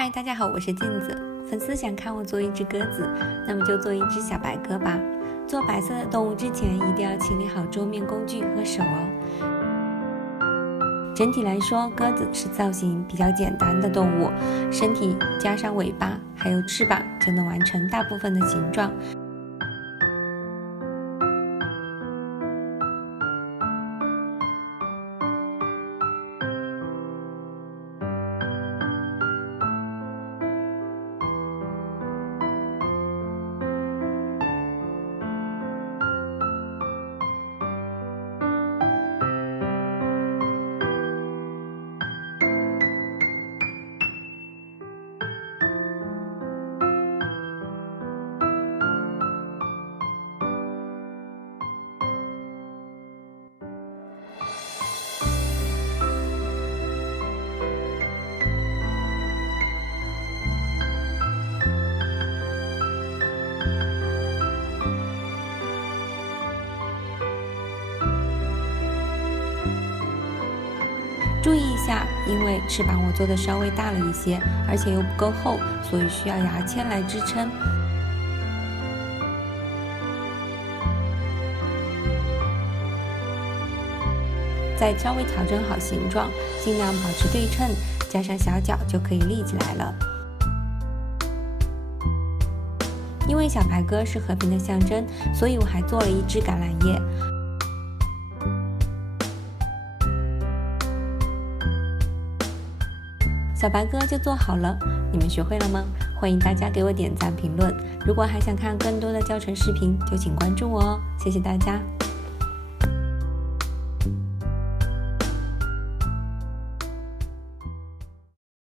嗨，大家好，我是镜子。粉丝想看我做一只鸽子，那么就做一只小白鸽吧。做白色的动物之前，一定要清理好桌面工具和手哦。整体来说，鸽子是造型比较简单的动物，身体加上尾巴还有翅膀，就能完成大部分的形状。注意一下，因为翅膀我做的稍微大了一些，而且又不够厚，所以需要牙签来支撑。再稍微调整好形状，尽量保持对称，加上小脚就可以立起来了。因为小白鸽是和平的象征，所以我还做了一只橄榄叶。小白鸽就做好了，你们学会了吗？欢迎大家给我点赞评论。如果还想看更多的教程视频，就请关注我哦，谢谢大家。